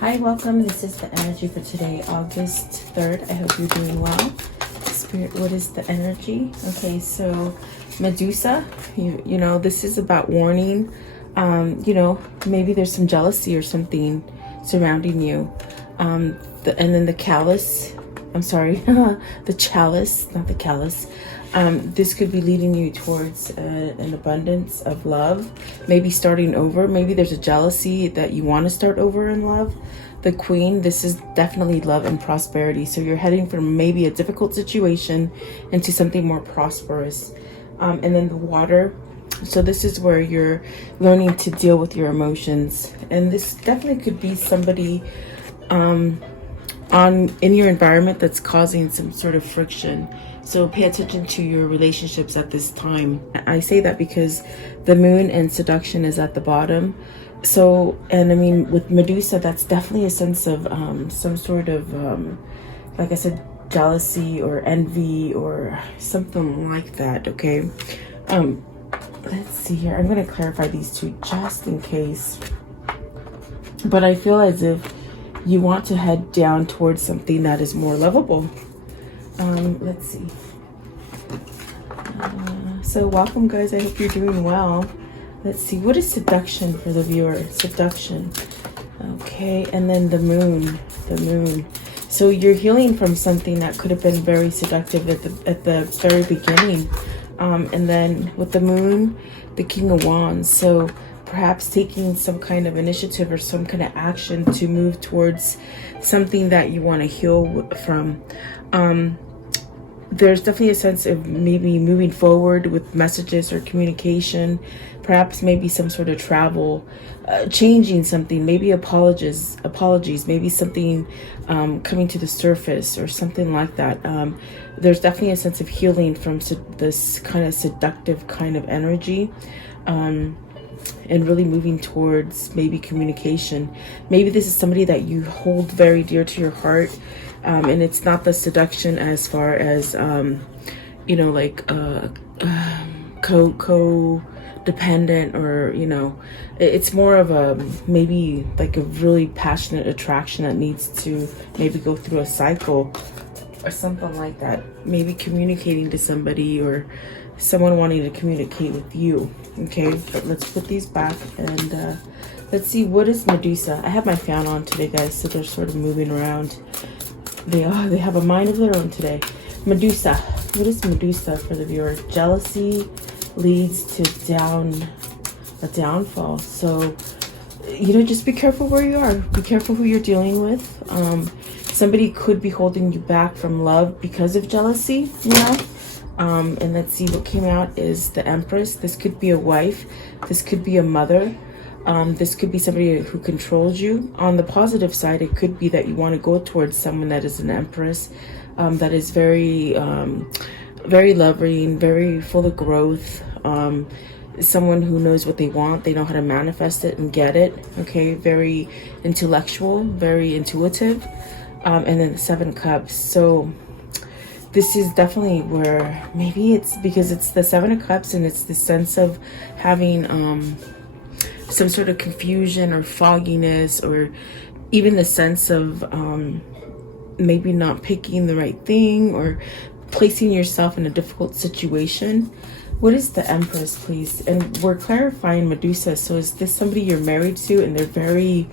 Hi, welcome. This is the energy for today, August 3rd. I hope you're doing well. Spirit, what is the energy? Okay, so Medusa, you know, this is about warning. You know, maybe there's some jealousy or something surrounding you. And then the Chalice, I'm sorry, the Chalice, not the Callus. This could be leading you towards an abundance of love, maybe starting over. Maybe there's a jealousy that you want to start over in love. The Queen, this is definitely love and prosperity. So you're heading from maybe a difficult situation into something more prosperous. And then the Water. So this is where you're learning to deal with your emotions. And this definitely could be somebody in your environment that's causing some sort of friction. So pay attention to your relationships at this time. I say that because the Moon and seduction is at the bottom. So, and I mean, with Medusa, that's definitely a sense of some sort of, like I said, jealousy or envy or something like that, okay? Let's see here. I'm going to clarify these two just in case. But I feel as if you want to head down towards something that is more lovable. Let's see. So welcome, guys. I hope you're doing well. Let's see. What is seduction for the viewer? Seduction. Okay. And then the Moon. The Moon. So you're healing from something that could have been very seductive at the very beginning. And then with the Moon, the King of Wands. So perhaps taking some kind of initiative or some kind of action to move towards something that you want to heal from. There's definitely a sense of maybe moving forward with messages or communication, perhaps maybe some sort of travel, changing something, maybe apologies, maybe something coming to the surface or something like that. There's definitely a sense of healing from this kind of seductive kind of energy. And really moving towards maybe communication. Maybe this is somebody that you hold very dear to your heart, and it's not the seduction as far as you know, like co-dependent, or you know, it's more of a maybe like a really passionate attraction that needs to maybe go through a cycle or something like that. Maybe communicating to somebody or someone wanting to communicate with you. Okay, but let's put these back and let's see, what is Medusa? I have my fan on today, guys, so they're sort of moving around. They have a mind of their own today. Medusa, what is Medusa for the viewer? Jealousy leads to a downfall. So, you know, just be careful where you are. Be careful who you're dealing with. Somebody could be holding you back from love because of jealousy, you know. And let's see, what came out is the Empress. This could be a wife. This could be a mother. This could be somebody who controls you. On the positive side, it could be that you want to go towards someone that is an Empress, that is very, very loving, very full of growth. Someone who knows what they want. They know how to manifest it and get it. Okay, very intellectual, very intuitive. And then the Seven Cups. So this is definitely where maybe it's because it's the Seven of Cups and it's the sense of having some sort of confusion or fogginess, or even the sense of maybe not picking the right thing or placing yourself in a difficult situation. What is the Empress, please? And we're clarifying Medusa. So is this somebody you're married to and they're very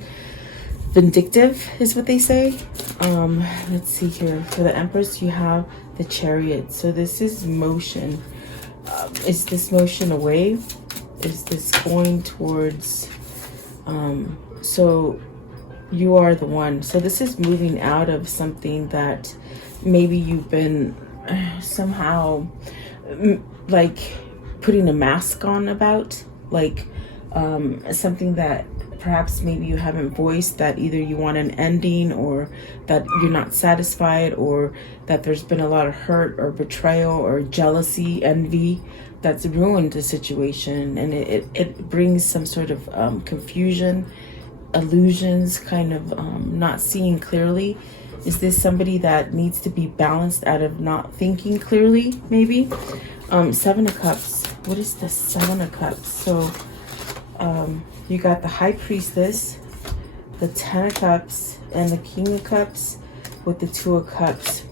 vindictive, is what they say? Let's see here. For the Empress, you have the Chariot. So this is motion. Is this motion away? Is this going towards so you are the one. So this is moving out of something that maybe you've been somehow like putting a mask on about, like something that perhaps maybe you haven't voiced, that either you want an ending or that you're not satisfied, or that there's been a lot of hurt or betrayal or jealousy, envy that's ruined the situation, and it brings some sort of confusion, illusions, kind of not seeing clearly. Is this somebody that needs to be balanced out of not thinking clearly, maybe? Seven of Cups. What is the Seven of Cups? So you got the High Priestess, the Ten of Cups and the King of Cups with the Two of Cups.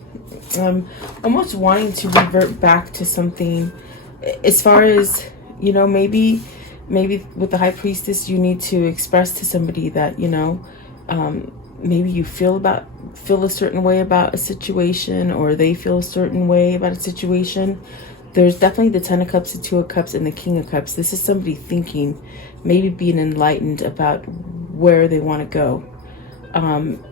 Almost wanting to revert back to something as far as, you know, maybe with the High Priestess, you need to express to somebody that, you know, maybe you feel a certain way about a situation, or they feel a certain way about a situation. There's definitely the Ten of Cups, the Two of Cups, and the King of Cups. This is somebody thinking, maybe being enlightened about where they want to go.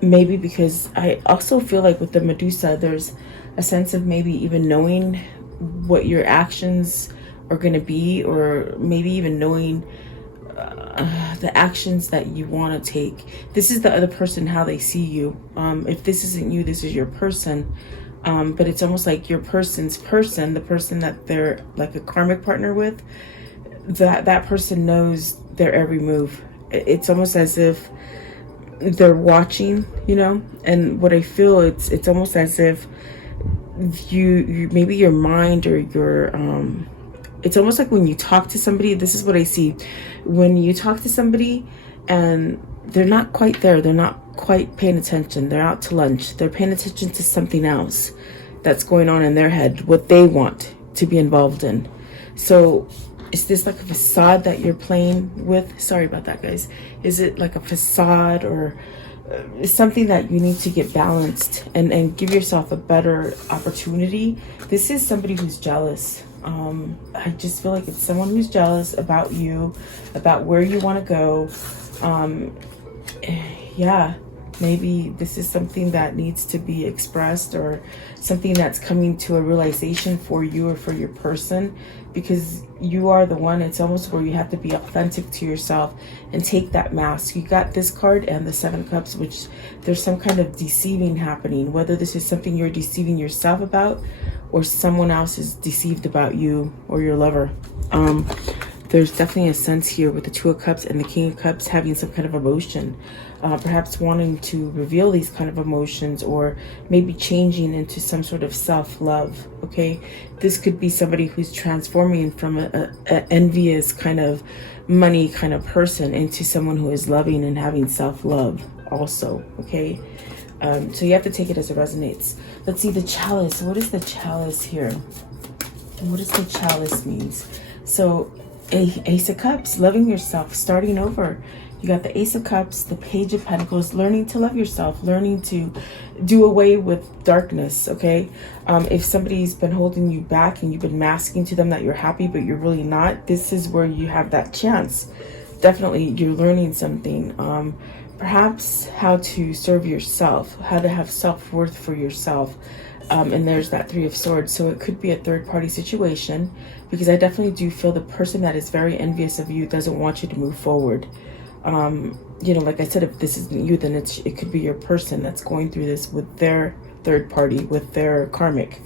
Maybe because I also feel like with the Medusa, there's a sense of maybe even knowing what your actions are going to be, or maybe even knowing the actions that you want to take. This is the other person, how they see you. If this isn't you, this is your person. But it's almost like your person's person, the person that they're like a karmic partner with, that person knows their every move. It's almost as if they're watching, you know. And what I feel, it's almost as if you maybe your mind or your it's almost like when you talk to somebody, this is what I see. When you talk to somebody and they're not quite there, they're not quite paying attention, they're out to lunch, they're paying attention to something else that's going on in their head, what they want to be involved in. So is this like a facade that you're playing with? Sorry about that, guys. Is it like a facade, or something that you need to get balanced and give yourself a better opportunity? This is somebody who's jealous. I just feel like it's someone who's jealous about you, about where you want to go. Yeah, maybe this is something that needs to be expressed, or something that's coming to a realization for you or for your person, because you are the one. It's almost where you have to be authentic to yourself and take that mask. You got this card and the Seven of Cups, which there's some kind of deceiving happening, whether this is something you're deceiving yourself about, or someone else is deceived about you or your lover. There's definitely a sense here with the Two of Cups and the King of Cups having some kind of emotion, perhaps wanting to reveal these kind of emotions, or maybe changing into some sort of self-love. Okay, this could be somebody who's transforming from a envious kind of money kind of person into someone who is loving and having self-love also. Okay, so you have to take it as it resonates. Let's see the Chalice. What is the Chalice here? What does the Chalice means? So Ace of Cups, loving yourself, starting over. You got the Ace of Cups, the Page of Pentacles, learning to love yourself, learning to do away with darkness, okay? If somebody's been holding you back and you've been masking to them that you're happy, but you're really not, this is where you have that chance. Definitely, you're learning something. Perhaps how to serve yourself, how to have self-worth for yourself. And there's that Three of Swords. So it could be a third-party situation, because I definitely do feel the person that is very envious of you doesn't want you to move forward. You know, like I said, if this isn't you, then it could be your person that's going through this with their third party, with their karmic.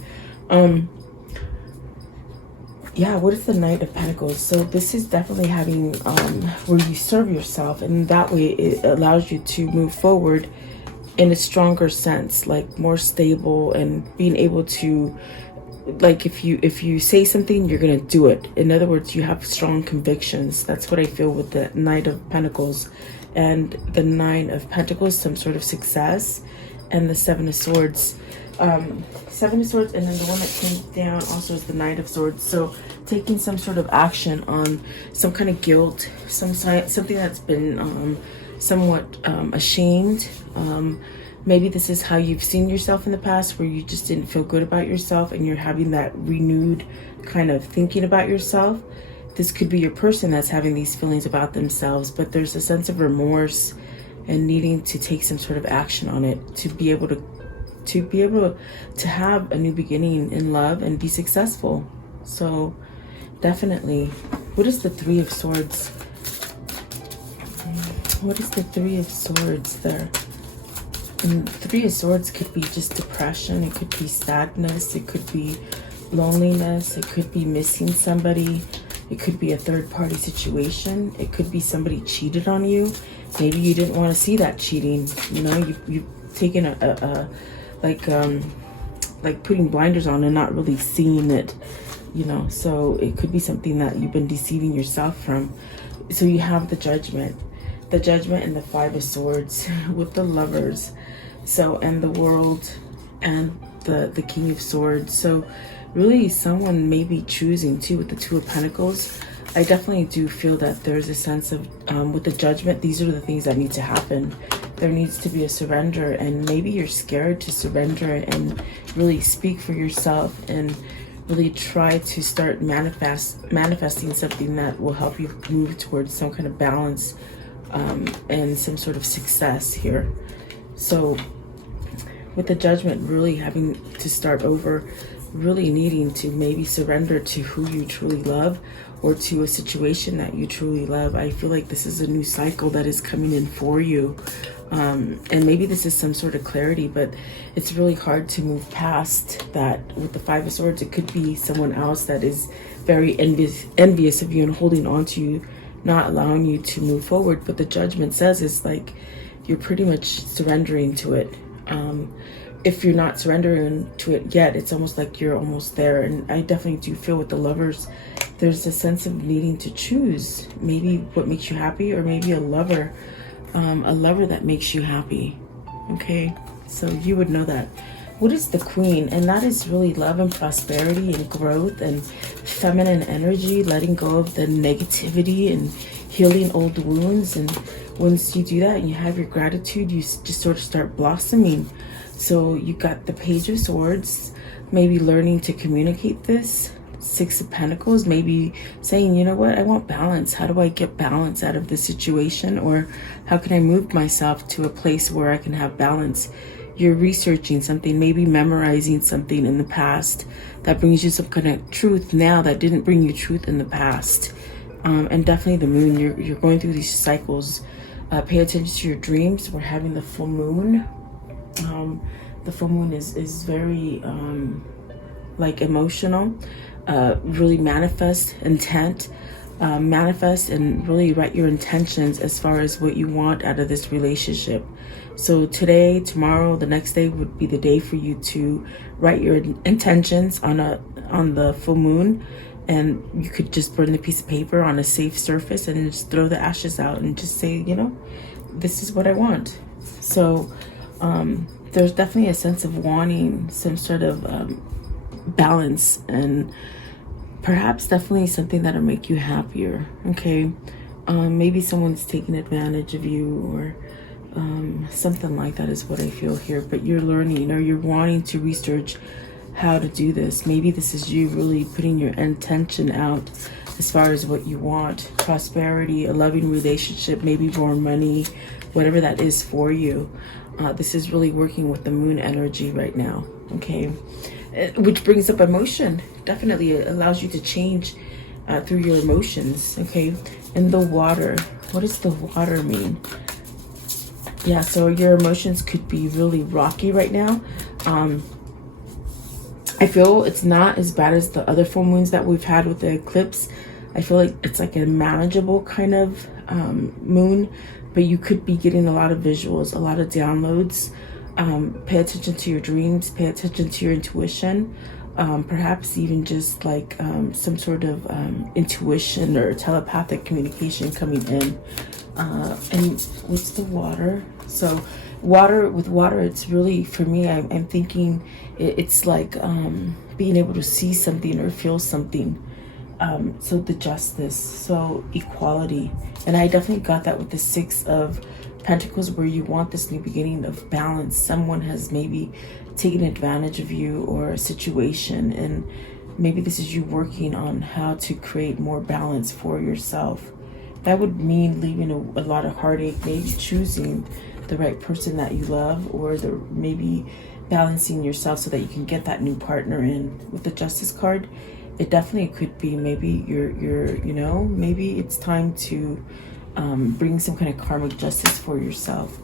Yeah, what is the Knight of Pentacles? So this is definitely having where you serve yourself, and that way it allows you to move forward in a stronger sense, like more stable, and being able to, like, if you say something, you're gonna do it. In other words, you have strong convictions. That's what I feel with the Knight of Pentacles and the Nine of Pentacles, some sort of success, and the Seven of Swords. Seven of Swords, and then the one that came down also is the Knight of Swords. So taking some sort of action on some kind of guilt, something that's been somewhat ashamed. Maybe this is how you've seen yourself in the past, where you just didn't feel good about yourself, and you're having that renewed kind of thinking about yourself. This could be your person that's having these feelings about themselves, but there's a sense of remorse and needing to take some sort of action on it to be able to have a new beginning in love and be successful. So definitely, what is the Three of Swords? What is the Three of Swords there? And Three of Swords could be just depression. It could be sadness. It could be loneliness. It could be missing somebody. It could be a third-party situation. It could be somebody cheated on you. Maybe you didn't want to see that cheating. You know, you've taken like putting blinders on and not really seeing it. You know, so it could be something that you've been deceiving yourself from. So you have the Judgment. the Judgment and the Five of Swords with the Lovers. So, and the World and the King of Swords. So really someone may be choosing too with the Two of Pentacles. I definitely do feel that there's a sense of, with the Judgment, these are the things that need to happen. There needs to be a surrender, and maybe you're scared to surrender and really speak for yourself and really try to start manifesting something that will help you move towards some kind of balance and some sort of success here. So with the Judgment, really having to start over, really needing to maybe surrender to who you truly love or to a situation that you truly love. I feel like this is a new cycle that is coming in for you. And maybe this is some sort of clarity, but it's really hard to move past that. With the Five of Swords, it could be someone else that is very envious of you and holding on to you, not allowing you to move forward. But the Judgment says is like you're pretty much surrendering to it. If you're not surrendering to it yet, it's almost like you're almost there. And I definitely do feel with the Lovers, there's a sense of needing to choose maybe what makes you happy, or maybe a lover that makes you happy. Okay, so you would know that. What is the Queen? And that is really love and prosperity and growth and feminine energy, letting go of the negativity and healing old wounds. And once you do that and you have your gratitude, you just sort of start blossoming. So you got the Page of Swords, maybe learning to communicate this. Six of Pentacles, maybe saying, you know what, I want balance. How do I get balance out of this situation? Or how can I move myself to a place where I can have balance? You're researching something, maybe memorizing something in the past that brings you some kind of truth now that didn't bring you truth in the past. And definitely the Moon, you're going through these cycles. Pay attention to your dreams. We're having the full moon. The full moon is very like emotional. Really manifest intent, manifest and really write your intentions as far as what you want out of this relationship. So today, tomorrow, the next day would be the day for you to write your intentions on the full moon. And you could just burn the piece of paper on a safe surface and just throw the ashes out and just say, you know, this is what I want. So there's definitely a sense of wanting some sort of balance, and perhaps definitely something that'll make you happier. Okay, maybe someone's taking advantage of you, or something like that is what I feel here. But you're learning, or you're wanting to research how to do this. Maybe this is you really putting your intention out as far as what you want. Prosperity, a loving relationship, maybe more money, whatever that is for you. This is really working with the Moon energy right now. Okay, which brings up emotion. Definitely it allows you to change through your emotions. Okay, and the Water, what does the Water mean? Yeah, so your emotions could be really rocky right now. I feel it's not as bad as the other full moons that we've had with the eclipse. I feel like it's like a manageable kind of moon, but you could be getting a lot of visuals, a lot of downloads. Pay attention to your dreams, pay attention to your intuition, perhaps even just like some sort of intuition or telepathic communication coming in. And what's the Water? So with water, it's really, for me, I'm thinking it's like being able to see something or feel something. So the Justice, so equality. And I definitely got that with the Six of Pentacles, where you want this new beginning of balance. Someone has maybe taken advantage of you or a situation, and maybe this is you working on how to create more balance for yourself. That would mean leaving a lot of heartache, maybe choosing the right person that you love, or maybe balancing yourself so that you can get that new partner in. With the Justice card, it definitely could be maybe maybe it's time to bring some kind of karmic justice for yourself.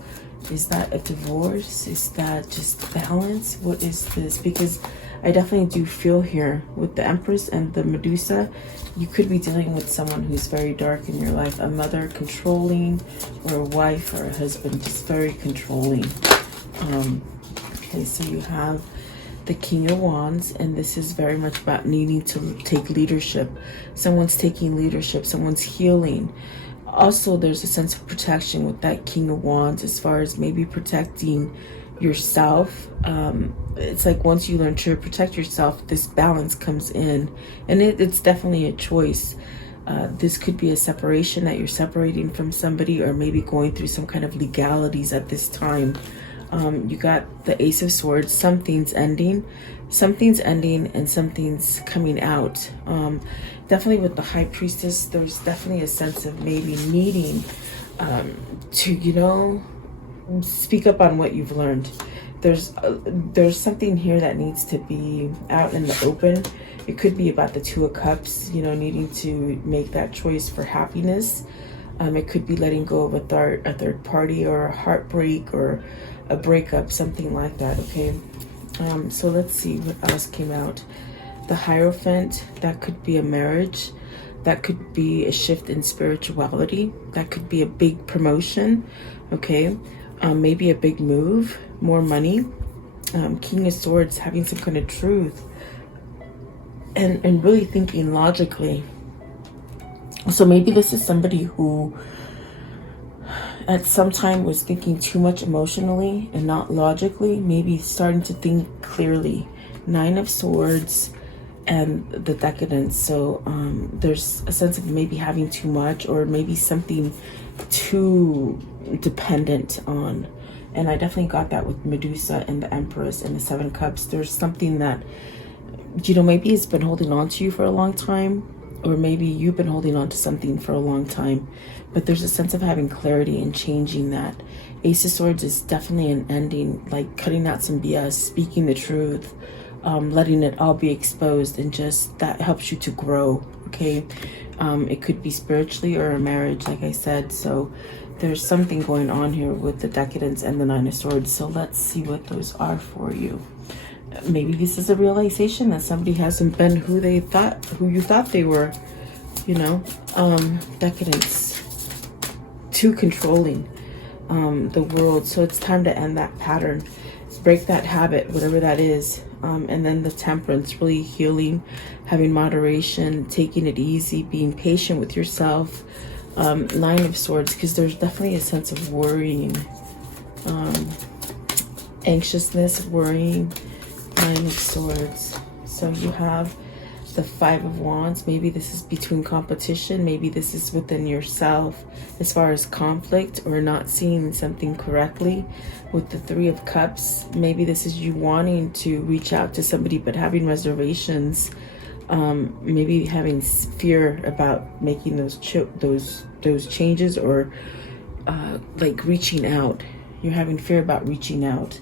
Is that a divorce? Is that just balance? What is this? Because I definitely do feel here with the Empress and the Medusa, you could be dealing with someone who's very dark in your life, a mother controlling, or a wife or a husband just very controlling. Okay, so you have the King of Wands, and this is very much about needing to take leadership. Someone's taking leadership, someone's healing. Also, there's a sense of protection with that King of Wands, as far as maybe protecting yourself. It's like once you learn to protect yourself, this balance comes in, and it's definitely a choice. This could be a separation, that you're separating from somebody, or maybe going through some kind of legalities at this time. You got the Ace of Swords. Something's ending, and something's coming out. Definitely with the High Priestess, there's definitely a sense of maybe needing to, you know, speak up on what you've learned. There's something here that needs to be out in the open. It could be about the Two of Cups, you know, needing to make that choice for happiness. It could be letting go of a third party, or a heartbreak, or a breakup, something like that. Okay, so let's see what else came out. The Hierophant, that could be a marriage. That could be a shift in spirituality. That could be a big promotion. Okay, maybe a big move, more money. King of Swords, having some kind of truth, and really thinking logically. So maybe this is somebody who at some time was thinking too much emotionally and not logically, maybe starting to think clearly. Nine of Swords and the Decadence. So there's a sense of maybe having too much, or maybe something too dependent on. And I definitely got that with Medusa and the Empress and the Seven Cups. There's something that, you know, maybe it's been holding on to you for a long time, or maybe you've been holding on to something for a long time, but there's a sense of having clarity and changing that. Ace of Swords is definitely an ending, like cutting out some BS, speaking the truth, letting it all be exposed, and just that helps you to grow. Okay, it could be spiritually or a marriage, like I said. So there's something going on here with the Decadence and the Nine of Swords. So let's see what those are for you. Maybe this is a realization that somebody hasn't been who you thought they were, you know. Decadence, too controlling, the world. So it's time to end that pattern, break that habit, whatever that is. And then the Temperance, really healing, having moderation, taking it easy, being patient with yourself. Nine of Swords, because there's definitely a sense of worrying, anxiousness, worrying. Nine of Swords. So you have the Five of Wands. Maybe this is between competition. Maybe this is within yourself as far as conflict, or not seeing something correctly. With the Three of Cups, maybe this is you wanting to reach out to somebody but having reservations. Maybe having fear about making those changes, or like reaching out. You're having fear about reaching out.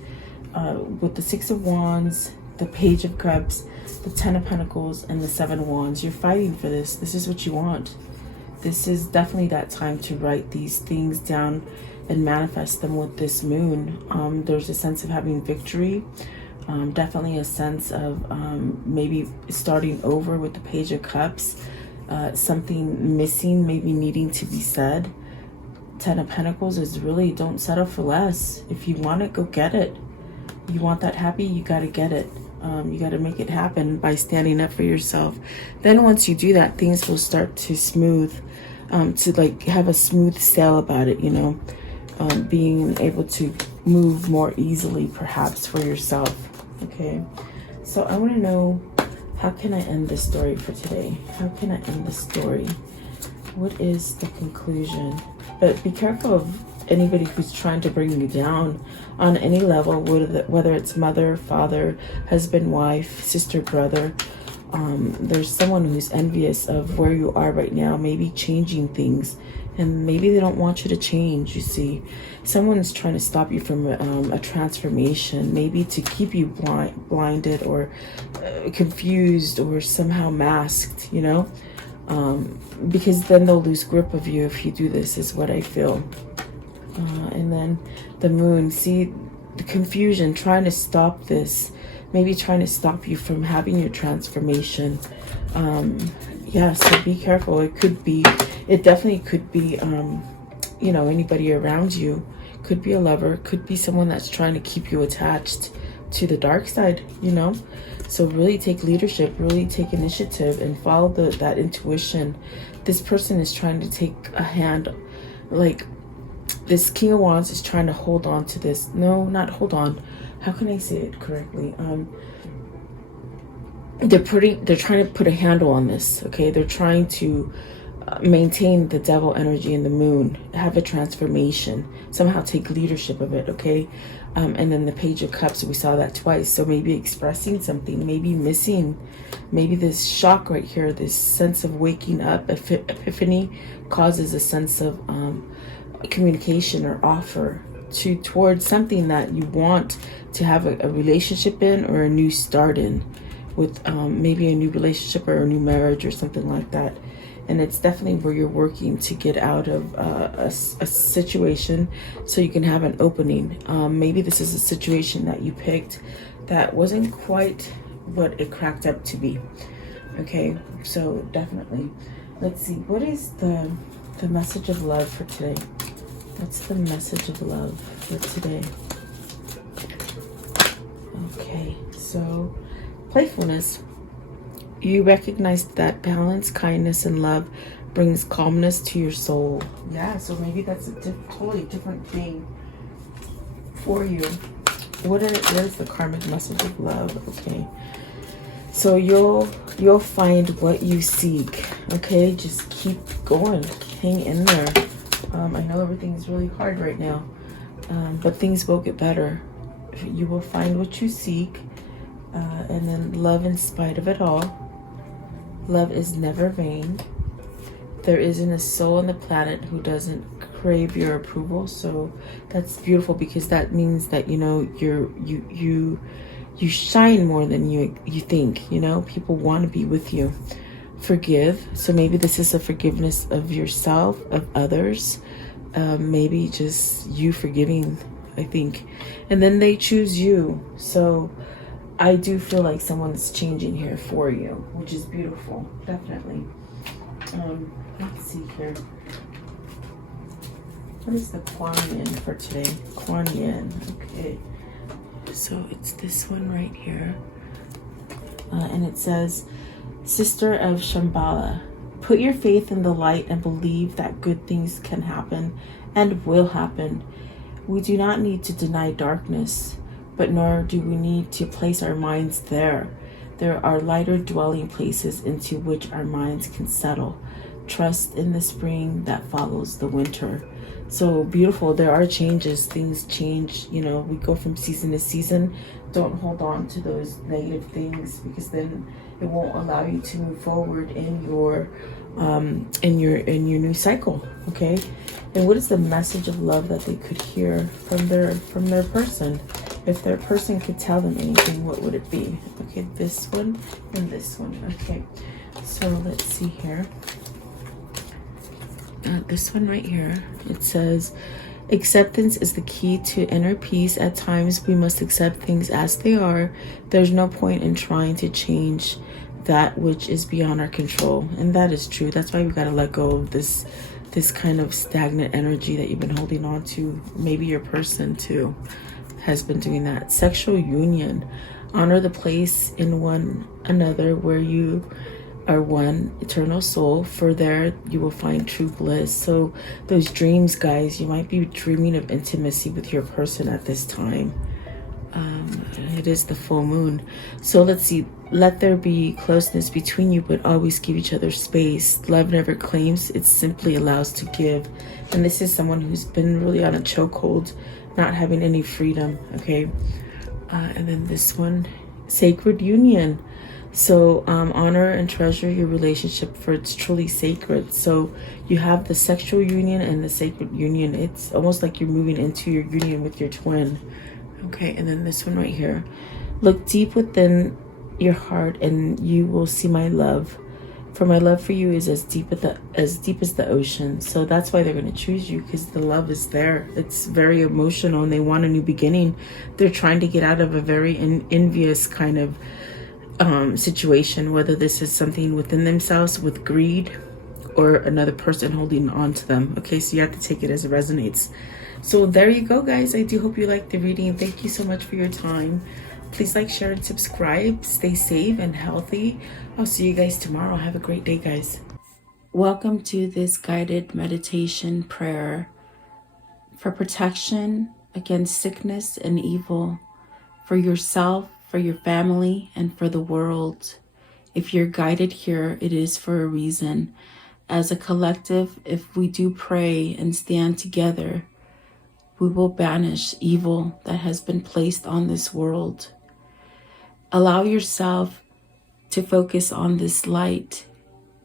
With the Six of Wands, the Page of Cups, the Ten of Pentacles, and the Seven of Wands, you're fighting for this. This is what you want. This is definitely that time to write these things down and manifest them with this moon. There's a sense of having victory. Definitely a sense of maybe starting over with the Page of Cups. Something missing, maybe needing to be said. Ten of Pentacles is really, don't settle for less. If you want it, go get it. You want that happy, you got to get it. You got to make it happen by standing up for yourself. Then once you do that, things will start to smooth, to like have a smooth sail about it, you know. Being able to move more easily perhaps for yourself. Okay, so I want to know, how can I end this story for today? How can I end the story? What is the conclusion? But be careful of anybody who's trying to bring you down on any level, whether it's mother, father, husband, wife, sister, brother. There's someone who's envious of where you are right now, maybe changing things, and maybe they don't want you to change. You see, someone's trying to stop you from a transformation, maybe to keep you blinded, or confused, or somehow masked, you know, because then they'll lose grip of you if you do this, is what I feel. And then the Moon, see the confusion, trying to stop this, maybe trying to stop you from having your transformation. Yeah, so be careful. It definitely could be, you know, anybody around you. Could be a lover, could be someone that's trying to keep you attached to the dark side, you know. So really take leadership, really take initiative, and follow that intuition. This person is trying to take a hand like this King of Wands is trying to hold on to this. No, not hold on. How can I say it correctly? They're trying to put a handle on this. Okay, they're trying to maintain the devil energy in the moon, have a transformation, somehow take leadership of it. Okay, and then the Page of Cups, we saw that twice. So maybe expressing something, maybe missing, maybe this shock right here, this sense of waking up, epiphany, causes a sense of communication or offer towards something that you want to have a relationship in, or a new start in, with maybe a new relationship or a new marriage or something like that. And it's definitely where you're working to get out of a situation so you can have an opening. Maybe this is a situation that you picked that wasn't quite what it cracked up to be. Okay, so definitely. Let's see, what is the message of love for today? What's the message of love for today? Okay, so playfulness. You recognize that balance, kindness, and love brings calmness to your soul. Yeah, so maybe that's a totally different thing for you. What is the karmic message of love? Okay, so you'll find what you seek. Okay, just keep going, hang in there. I know everything is really hard right now, but things will get better. You will find what you seek, and then love in spite of it all. Love is never vain. There isn't a soul on the planet who doesn't crave your approval. So that's beautiful, because that means that, you know, you shine more than you think. You know, people want to be with you. Forgive. So maybe this is a forgiveness of yourself, of others. Maybe just you forgiving, I think. And then they choose you. So I do feel like someone's changing here for you, which is beautiful, definitely. Let's see here. What is the Kuan Yin for today? Kuan Yin, okay. So it's this one right here. And it says, Sister of Shambhala, put your faith in the light and believe that good things can happen and will happen. We do not need to deny darkness, but nor do we need to place our minds there. There are lighter dwelling places into which our minds can settle. Trust in the spring that follows the winter. So beautiful. There are changes. Things change. You know, we go from season to season. Don't hold on to those negative things, because then it won't allow you to move forward in your new cycle. Okay. And what is the message of love that they could hear from their person? If their person could tell them anything, what would it be? Okay, this one and this one. Okay, so let's see here. This one right here. It says, acceptance is the key to inner peace. At times, we must accept things as they are. There's no point in trying to change that which is beyond our control. And that is true. That's why we got to let go of this kind of stagnant energy that you've been holding on to. Maybe your person too has been doing that. Sexual union. Honor the place in one another where you are one eternal soul, for there you will find true bliss. So those dreams, guys, you might be dreaming of intimacy with your person at this time. It is the full moon. So let's see. Let there be closeness between you, but always give each other space. Love never claims, it simply allows to give. And this is someone who's been really on a chokehold, not having any freedom. Okay. And then this one, sacred union. So honor and treasure your relationship, for it's truly sacred. So you have the sexual union and the sacred union. It's almost like you're moving into your union with your twin. Okay, and then this one right here. Look deep within your heart and you will see my love. For my love for you is as deep as the ocean. So that's why they're going to choose you, because the love is there. It's very emotional and they want a new beginning. They're trying to get out of a very envious kind of situation, whether this is something within themselves with greed or another person holding on to them. Okay, so you have to take it as it resonates. So there you go, guys. I do hope you liked the reading. Thank you so much for your time. Please like, share, and subscribe. Stay safe and healthy. I'll see you guys tomorrow. Have a great day, guys. Welcome to this guided meditation prayer for protection against sickness and evil, for yourself, for your family, and for the world. If you're guided here, it is for a reason. As a collective, if we do pray and stand together, we will banish evil that has been placed on this world. Allow yourself to focus on this light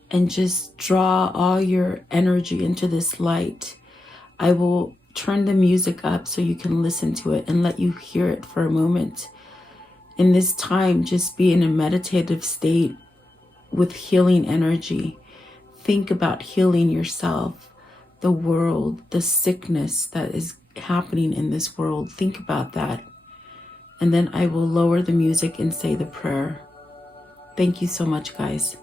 and just draw all your energy into this light. I will turn the music up so you can listen to it and let you hear it for a moment. In this time, just be in a meditative state with healing energy. Think about healing yourself, the world, the sickness that is happening in this world. Think about that. And then I will lower the music and say the prayer. Thank you so much, guys.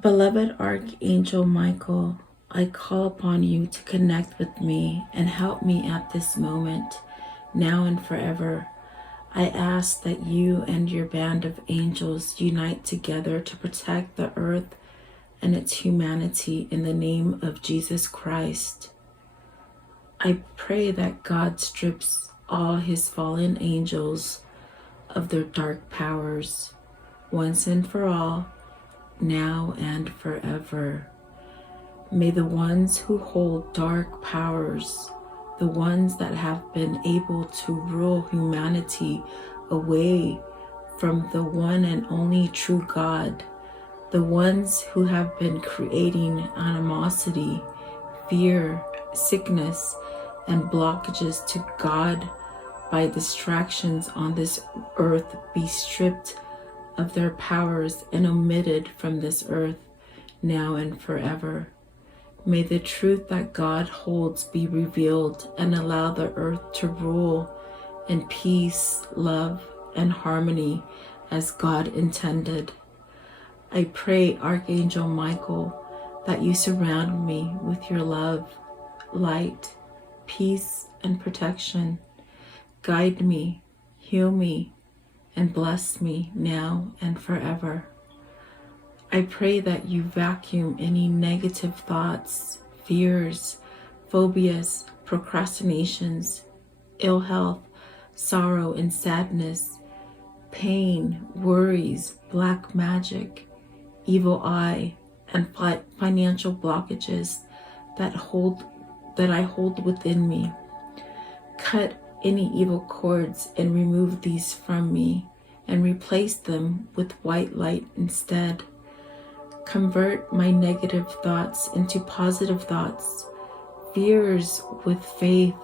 Beloved Archangel Michael, I call upon you to connect with me and help me at this moment, now and forever. I ask that you and your band of angels unite together to protect the earth and its humanity in the name of Jesus Christ. I pray that God strips all his fallen angels of their dark powers, once and for all, now and forever. May the ones who hold dark powers, the ones that have been able to rule humanity away from the one and only true God, the ones who have been creating animosity, fear, sickness, and blockages to God by distractions on this earth be stripped of their powers and omitted from this earth, now and forever. May the truth that God holds be revealed and allow the earth to rule in peace, love, and harmony as God intended. I pray, Archangel Michael, that you surround me with your love, light, peace, and protection. Guide me, heal me, and bless me now and forever. I pray that you vacuum any negative thoughts, fears, phobias, procrastinations, ill health, sorrow and sadness, pain, worries, black magic, evil eye, and financial blockages that I hold within me. Cut any evil cords and remove these from me, and replace them with white light instead. Convert my negative thoughts into positive thoughts, fears with faith,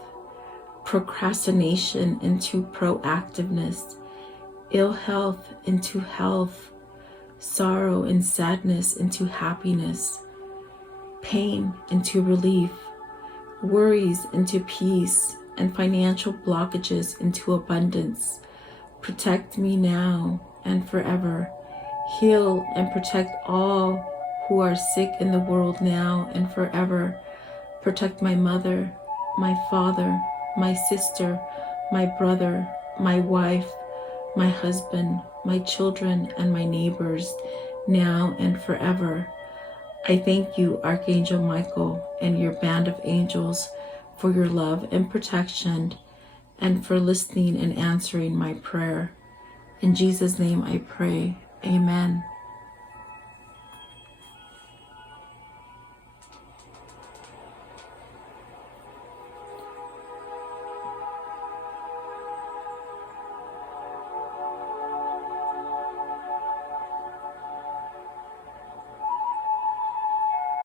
procrastination into proactiveness, ill health into health, sorrow and sadness into happiness, pain into relief, worries into peace, and financial blockages into abundance. Protect me now and forever. Heal and protect all who are sick in the world now and forever. Protect my mother, my father, my sister, my brother, my wife, my husband, my children, and my neighbors now and forever. I thank you, Archangel Michael, and your band of angels for your love and protection, and for listening and answering my prayer. In Jesus' name I pray. Amen.